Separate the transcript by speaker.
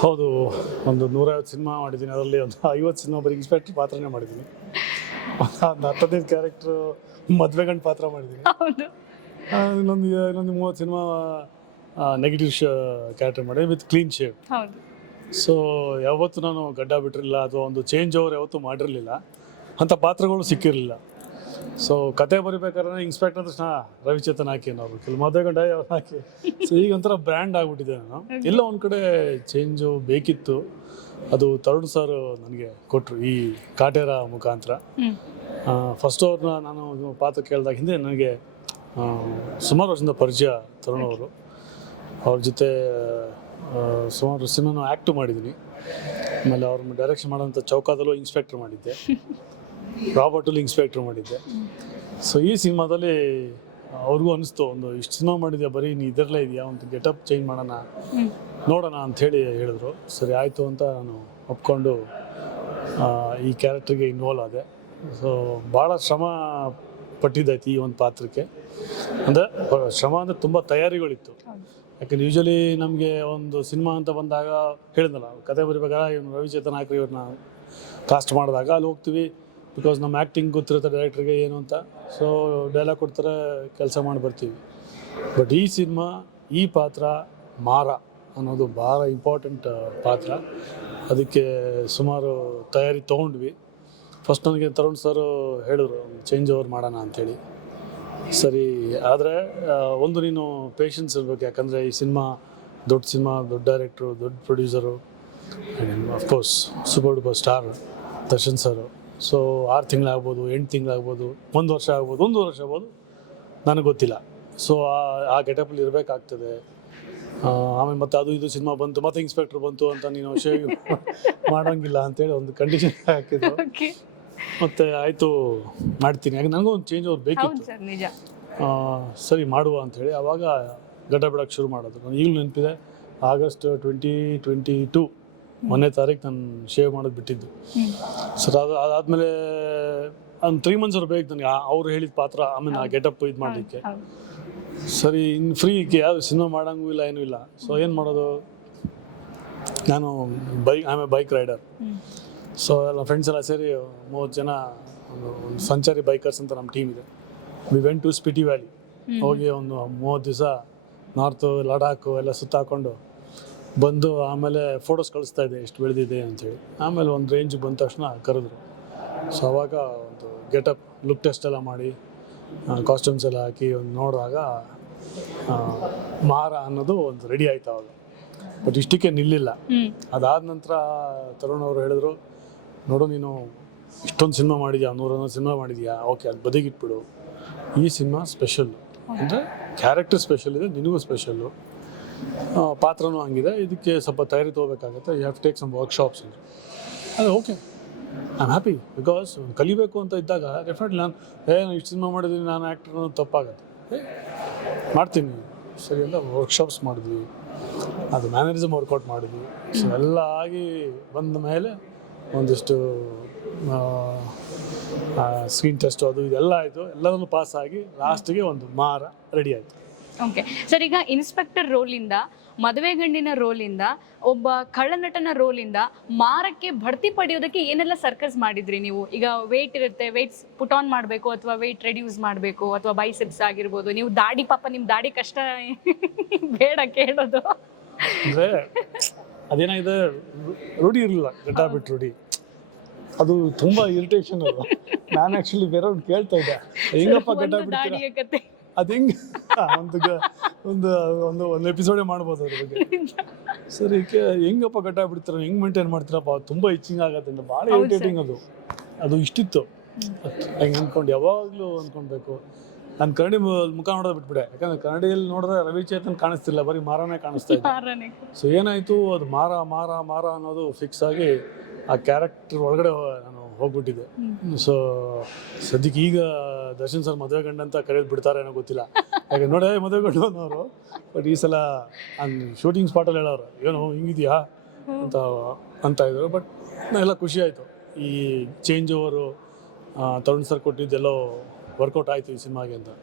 Speaker 1: ಹೌದು ಒಂದು ನೂರೈವತ್ತು ಸಿನಿಮಾ ಮಾಡಿದ್ದೀನಿ. ಅದರಲ್ಲಿ ಒಂದು ಐವತ್ತು ಸಿನಿಮಾ ಬರೀ ಇನ್ಸ್ಪೆಕ್ಟರ್ ಪಾತ್ರನೇ ಮಾಡಿದ್ದೀನಿ. ಒಂದು ಹತ್ತದೈದು ಕ್ಯಾರೆಕ್ಟ್ರು ಮದುವೆ ಗಂಡು ಪಾತ್ರ ಮಾಡಿದ್ದೀನಿ. ಹೌದು. ಆ, ಇನ್ನೊಂದು ಇನ್ನೊಂದು ಮೂವತ್ತು ಸಿನಿಮಾ ನೆಗೆಟಿವ್ ಶ ಕ್ಯಾರೆಕ್ಟರ್ ಮಾಡಿ ವಿತ್ ಕ್ಲೀನ್ ಶೇಪ್ ಹೌದು. ಸೊ ಯಾವತ್ತೂ ನಾನು ಗಡ್ಡ ಬಿಟ್ಟಿರಲಿಲ್ಲ ಅಥವಾ ಒಂದು ಚೇಂಜ್ ಓವರ್ ಯಾವತ್ತೂ ಮಾಡಿರಲಿಲ್ಲ. ಅಂಥ ಪಾತ್ರಗಳು ಸಿಕ್ಕಿರಲಿಲ್ಲ. ಸೊ ಕತೆ ಬರಿಬೇಕಾದ್ರೆ ಇನ್ಸ್ಪೆಕ್ಟರ್ ತಕ್ಷಣ ರವಿಚೇತನ್ ಹಾಕಿ ನಾವು ಕೆಲವು ಮದುವೆ ಗಂಡ ಅವ್ರು ಹಾಕಿ. ಸೊ ಈಗ ಒಂಥರ ಬ್ರ್ಯಾಂಡ್ ಆಗಿಬಿಟ್ಟಿದೆ ನಾನು ಎಲ್ಲ ಒಂದು ಕಡೆ ಚೇಂಜು ಬೇಕಿತ್ತು. ಅದು ತರುಣ್ ಸರ್ ನನಗೆ ಕೊಟ್ಟರು ಈ ಕಾಟೇರ ಮುಖಾಂತರ. ಫಸ್ಟ್ ಅವ್ರನ್ನ ನಾನು ಪಾತ್ರ ಕೇಳಿದಾಗ ಹಿಂದೆ ನನಗೆ ಸುಮಾರು ವರ್ಷದಿಂದ ಪರಿಚಯ ತರುಣ್ ಅವರು. ಅವ್ರ ಜೊತೆ ಸುಮಾರು ಸಿನಿಮಾನು ಆ್ಯಕ್ಟು ಮಾಡಿದ್ದೀನಿ ಆಮೇಲೆ ಅವ್ರನ್ನ ಡೈರೆಕ್ಷನ್ ಮಾಡೋಂಥ ಚೌಕಾದಲ್ಲೂ ಇನ್ಸ್ಪೆಕ್ಟರ್ ಮಾಡಿದ್ದೆ. ರಾಬರ್ಟಲ್ಲಿ ಇನ್ಸ್ಪೆಕ್ಟರ್ ಮಾಡಿದ್ದೆ. ಸೊ ಈ ಸಿನಿಮಾದಲ್ಲಿ ಅವ್ರಿಗೂ ಅನಿಸ್ತು, ಒಂದು ಇಷ್ಟು ಸಿನಿಮಾ ಮಾಡಿದ್ಯಾ, ಬರೀ ನೀ ಇದರಲ್ಲೇ ಇದೆಯಾ, ಒಂದು ಗೆಟಪ್ ಚೇಂಜ್ ಮಾಡೋಣ, ನೋಡೋಣ ಅಂಥೇಳಿ ಹೇಳಿದ್ರು. ಸರಿ, ಆಯಿತು ಅಂತ ನಾನು ಒಪ್ಕೊಂಡು ಈ ಕ್ಯಾರೆಕ್ಟ್ರಿಗೆ ಇನ್ವಾಲ್ವ್ ಆದೆ. ಸೊ ಭಾಳ ಶ್ರಮ ಪಟ್ಟಿದ್ದೈತಿ ಈ ಒಂದು ಪಾತ್ರಕ್ಕೆ. ಅಂದರೆ ಶ್ರಮ ಅಂದರೆ ತುಂಬ ತಯಾರಿಗಳಿತ್ತು. ಯಾಕಂದ್ರೆ ಯೂಶಲಿ ನಮಗೆ ಒಂದು ಸಿನಿಮಾ ಅಂತ ಬಂದಾಗ, ಹೇಳಿದ್ನಲ್ಲ, ಕತೆ ಬರಿಬೇಕಾದ್ರೆ ಇವನು ರವಿಚೇತನ್ ಹಾಕ್ರಿ ಇವ್ರನ್ನ ಕಾಸ್ಟ್ ಮಾಡಿದಾಗ, ಅಲ್ಲಿ ಹೋಗ್ತೀವಿ. ಬಿಕಾಸ್ ನಮ್ಮ ಆ್ಯಕ್ಟಿಂಗ್ ಗೊತ್ತಿರುತ್ತೆ ಡೈರೆಕ್ಟ್ರಿಗೆ ಏನು ಅಂತ. ಸೊ ಡೈಲಾಗ್ ಕೊಡ್ತಾರೆ, ಕೆಲಸ ಮಾಡಿ ಬರ್ತೀವಿ. ಬಟ್ ಈ ಸಿನಿಮಾ ಈ ಪಾತ್ರ ಮಾರ ಅನ್ನೋದು ಭಾಳ ಇಂಪಾರ್ಟೆಂಟ್ ಪಾತ್ರ. ಅದಕ್ಕೆ ಸುಮಾರು ತಯಾರಿ ತೊಗೊಂಡ್ವಿ. ಫಸ್ಟ್ ನನಗೆ ತರುಣ್ ಸರ್ ಹೇಳಿದ್ರು ಚೇಂಜ್ ಓವರ್ ಮಾಡೋಣ ಅಂಥೇಳಿ ಸರಿ, ಆದರೆ ಒಂದು ನೀನು ಪೇಷನ್ಸ್ ಇರಬೇಕು. ಯಾಕಂದರೆ ಈ ಸಿನಿಮಾ ದೊಡ್ಡ ಸಿನಿಮಾ ದೊಡ್ಡ ಡೈರೆಕ್ಟ್ರು ದೊಡ್ಡ producer of course super duper star Darshan sir so ಆರು ತಿಂಗಳಾಗ್ಬೋದು ಎಂಟು ತಿಂಗಳಾಗ್ಬೋದು ಒಂದು ವರ್ಷ ಆಗ್ಬೋದು ಒಂದು ವರ್ಷ ಆಗ್ಬೋದು ನನಗೆ ಗೊತ್ತಿಲ್ಲ. ಸೊ ಆ ಗೆಟಪಲ್ಲಿ ಇರಬೇಕಾಗ್ತದೆ. ಆಮೇಲೆ ಮತ್ತೆ ಅದು ಇದು ಸಿನಿಮಾ ಬಂತು ಮತ್ತೆ ಇನ್ಸ್ಪೆಕ್ಟರ್ ಬಂತು ಅಂತ ನೀನು ಶೇವ್ ಮಾಡೋಂಗಿಲ್ಲ ಅಂತೇಳಿ ಒಂದು ಕಂಡೀಷನ್ ಹಾಕಿದ್ರು. ಮತ್ತೆ ಆಯಿತು ಮಾಡ್ತೀನಿ. ಯಾಕೆ ನನಗೂ ಒಂದು ಚೇಂಜ್ ಅವ್ರು ಬೇಕಿತ್ತು. ಆ, ಸರಿ ಮಾಡುವ ಅಂಥೇಳಿ ಆವಾಗ ಗಡ್ಡ ಬಿಡೋಕ್ಕೆ ಶುರು ಮಾಡೋದು ನಾನು ಈಗಲೂ ನೆನಪಿದೆ ಆಗಸ್ಟ್ ಟ್ವೆಂಟಿ ಟ್ವೆಂಟಿ ಟು ಮೊನ್ನೆ ತಾರೀಕು ನಾನು ಶೇವ್ ಮಾಡೋದು ಬಿಟ್ಟಿದ್ದು. ಸರ್ ಅದು ಅದಾದಮೇಲೆ ಒಂದು ತ್ರೀ ಮಂತ್ಸ್ ಅವ್ರು ಬೇಕು ನನಗೆ. ಅವ್ರು ಹೇಳಿದ ಪಾತ್ರ ಆಮೇಲೆ ಆ ಗೆಟಪ್ ಇದು ಮಾಡಲಿಕ್ಕೆ. ಸರಿ ಇನ್ನು ಫ್ರೀ ಯಾವ ಸಿನಿಮಾ ಮಾಡೋಂಗೂ ಇಲ್ಲ ಏನೂ ಇಲ್ಲ. ಸೊ ಏನು ಮಾಡೋದು? ನಾನು ಬೈಕ್ ಆಮೇಲೆ ಬೈಕ್ ರೈಡರ್ ಸೊ ಎಲ್ಲ ಫ್ರೆಂಡ್ಸ್ ಎಲ್ಲ ಸೇರಿ ಮೂವತ್ತು ಜನ ಒಂದು ಒಂದು ಸಂಚಾರಿ ಬೈಕರ್ಸ್ ಅಂತ ನಮ್ಮ ಟೀಮ್ ಇದೆ. We went to Spiti valley ಹೋಗಿ ಒಂದು ಮೂವತ್ತು ದಿವಸ ನಾರ್ತು ಲಡಾಖು ಎಲ್ಲ ಸುತ್ತಾಕೊಂಡು ಬಂದು ಆಮೇಲೆ ಫೋಟೋಸ್ ಕಳಿಸ್ತಾ ಇದ್ದೆ ಎಷ್ಟು ಬೆಳೆದಿದೆ ಅಂಥೇಳಿ ಆಮೇಲೆ ಒಂದು ರೇಂಜ್ ಬಂದ ತಕ್ಷಣ ಕರೆದ್ರು. ಸೊ ಅವಾಗ ಒಂದು ಗೆಟಪ್ ಲುಕ್ ಟೆಸ್ಟ್ ಎಲ್ಲ ಮಾಡಿ ಕಾಸ್ಟ್ಯೂಮ್ಸ್ ಎಲ್ಲ ಹಾಕಿ ಒಂದು ನೋಡಿದಾಗ ಮಾರ ಅನ್ನೋದು ಒಂದು ರೆಡಿ ಆಯ್ತು ಅವಾಗ. ಬಟ್ ಇಷ್ಟಕ್ಕೆ ನಿಲ್ಲಿಲ್ಲ. ಅದಾದ ನಂತರ ತರುಣ್ ಅವರು ಹೇಳಿದ್ರು ನೋಡು ನೀನು ಇಷ್ಟೊಂದು ಸಿನಿಮಾ ಮಾಡಿದ್ಯಾ? ನೂರೊಂದು ಸಿನಿಮಾ ಮಾಡಿದ್ಯಾ? ಓಕೆ ಅದು ಬದಿಗಿಟ್ಬಿಡು. ಈ ಸಿನಿಮಾ ಸ್ಪೆಷಲ್ ಅಂದರೆ ಕ್ಯಾರೆಕ್ಟರ್ ಸ್ಪೆಷಲ್ ಇದೆ ನಿನಗೂ ಸ್ಪೆಷಲ್ಲು ಪಾತ್ರನೂ ಹಂಗಿದೆ. ಇದಕ್ಕೆ ಸ್ವಲ್ಪ ತಯಾರಿ ತೊಗೋಬೇಕಾಗತ್ತೆ. You have take some workshops ಅದು okay I am happy because ಕಲಿಬೇಕು ಅಂತ ಇದ್ದಾಗ ಡೆಫಿನೆಟ್ಲಿ ನಾನು, ಏ, ನಾನು ಇಷ್ಟು ಸಿನಿಮಾ ಮಾಡಿದ್ದೀನಿ ನಾನು ಆ್ಯಕ್ಟರ್ ಅನ್ನೋದು ತಪ್ಪಾಗತ್ತೆ. ಮಾಡ್ತೀನಿ. ಸರಿ, ಎಲ್ಲ ವರ್ಕ್ಶಾಪ್ಸ್ ಮಾಡಿದ್ವಿ. ಅದು ಮ್ಯಾನರಿಸಮ್ ವರ್ಕೌಟ್ ಮಾಡಿದ್ವಿ. ಸೊ ಎಲ್ಲ ಆಗಿ ಬಂದ ಮೇಲೆ ಒಂದಿಷ್ಟು ಸ್ಕ್ರೀನ್ ಟೆಸ್ಟು ಅದು, ಇದೆಲ್ಲ ಆಯಿತು. ಎಲ್ಲದನ್ನು ಪಾಸ್ ಆಗಿ ಲಾಸ್ಟಿಗೆ ಒಂದು ಮಾರ ರೆಡಿ ಆಯಿತು.
Speaker 2: ಓಕೆ ಸರ್ ಈಗ ಇನ್ಸ್ಪೆಕ್ಟರ್ ರೋಲಿಂದ ಮದುವೆ ಗಂಡಿನ ರೋಲಿಂದ ಒಬ್ಬ ಕಳ್ಳನಟನ ರೋಲಿಂದ ಮಾರಕ್ಕೆ ಬಡ್ತಿ ಪಡೆಯೋದಕ್ಕೆ ಏನೆಲ್ಲ ಸರ್ಕಸ್ ಮಾಡಿದ್ರಿ ನೀವು? ಈಗ ವೇಟ್ ಇರುತ್ತೆ ವೇಟ್ಸ್ ಪುಟ್ ಆನ್ ಮಾಡಬೇಕು ಅಥವಾ ವೇಟ್ ರೆಡ್ಯೂಸ್ ಮಾಡಬೇಕು ಅಥವಾ ಬೈಸೆಪ್ಸ್ ಆಗಿರ್ಬೋದು ನೀವು ದಾಡಿ ಪಾಪ ನಿಮ್ಮ ದಾಡಿ ಕಷ್ಟ ಬೇಡ ಕೇಳೋದು.
Speaker 1: ಅಂದರೆ ಅದೇನಾಗಿದೆ ರೂಢಿ ಇರಲಿಲ್ಲ ಗಡ್ಡ ಬಿಟ್ಟು ರೂಢಿ. ಅದು ತುಂಬಾ ಇರಿಟೇಷನ್ ಅದು. ನಾನು ಆ್ಯಕ್ಚುಲಿ ಬೇರೆಯವ್ರನ್ನ ಕೇಳ್ತಾ ಇದ್ದೆ.
Speaker 2: ಹೆಂಗಪ್ಪ ಗಡ್ಡ ಬಿಡ್ತೀರಾ? ಕತೆ.
Speaker 1: ಅದು ಹೆಂಗೆ ಒಂದು ಒಂದು ಒಂದು ಒಂದು ಎಪಿಸೋಡೇ ಮಾಡ್ಬೋದು ಅದ್ರ ಬಗ್ಗೆ. ಸರ್ ಈಗ ಹೆಂಗಪ್ಪ ಕಟ್ ಬಿಡ್ತೀರ ಹೆಂಗ್ ಮೇಂಟೈನ್ ಮಾಡ್ತೀರಪ್ಪ? ತುಂಬ ಇಚ್ಚಿಂಗ್ ಆಗತ್ತೆ ಅಂತ ಭಾಳ ಇರಿಟೇಟಿಂಗ್ ಅದು. ಅದು ಇಷ್ಟಿತ್ತು. ಹಂಗೆ ಅಂದ್ಕೊಂಡು ಯಾವಾಗಲೂ ಅಂದ್ಕೊಳ್ಬೇಕು ನಾನು ಕನ್ನಡಿ ಮುಖ ನೋಡೋದು ಬಿಟ್ಬಿಡೆ. ಯಾಕಂದ್ರೆ ಕನ್ನಡಿಯಲ್ಲಿ ನೋಡಿದ್ರೆ ರವಿಚೇತನ್ ಕಾಣಿಸ್ತಿಲ್ಲ. ಬರೀ ಮಾರನೇ ಕಾಣಿಸ್ತಾ ಇತ್ತು ಸೊ ಏನಾಯ್ತು? ಅದು ಮಾರ ಮಾರ ಮಾರ ಅನ್ನೋದು ಫಿಕ್ಸ್ ಆಗಿ ಆ ಕ್ಯಾರೆಕ್ಟರ್ ಒಳಗಡೆ ನಾನು ಹೋಗ್ಬಿಟ್ಟಿದ್ದೆ. ಸೊ ಸದ್ಯಕ್ಕೆ ಈಗ ದರ್ಶನ್ ಸರ್ ಮದುವೆ ಗಂಡ ಅಂತ ಕರೆಯೋದು ಬಿಡ್ತಾರೆ ಏನೋ ಗೊತ್ತಿಲ್ಲ. ಯಾಕೆ ನೋಡೇ ಮದುವೆ ಗಂಡು ಅನ್ನೋರು. ಬಟ್ ಈ ಸಲ ಶೂಟಿಂಗ್ ಸ್ಪಾಟಲ್ಲಿ ಹೇಳೋರು, ಏನು ಹಿಂಗಿದೆಯಾ ಅಂತ ಅಂತ ಇದ್ರು. ಬಟ್ ಎಲ್ಲ ಖುಷಿ ಆಯಿತು. ಈ ಚೇಂಜ್ ಓವರು ತರುಣ್ ಸರ್ ಕೊಟ್ಟಿದ್ದೆಲ್ಲೋ ವರ್ಕೌಟ್ ಆಯಿತು ಈ ಸಿನಿಮಾಗೆ ಅಂತ.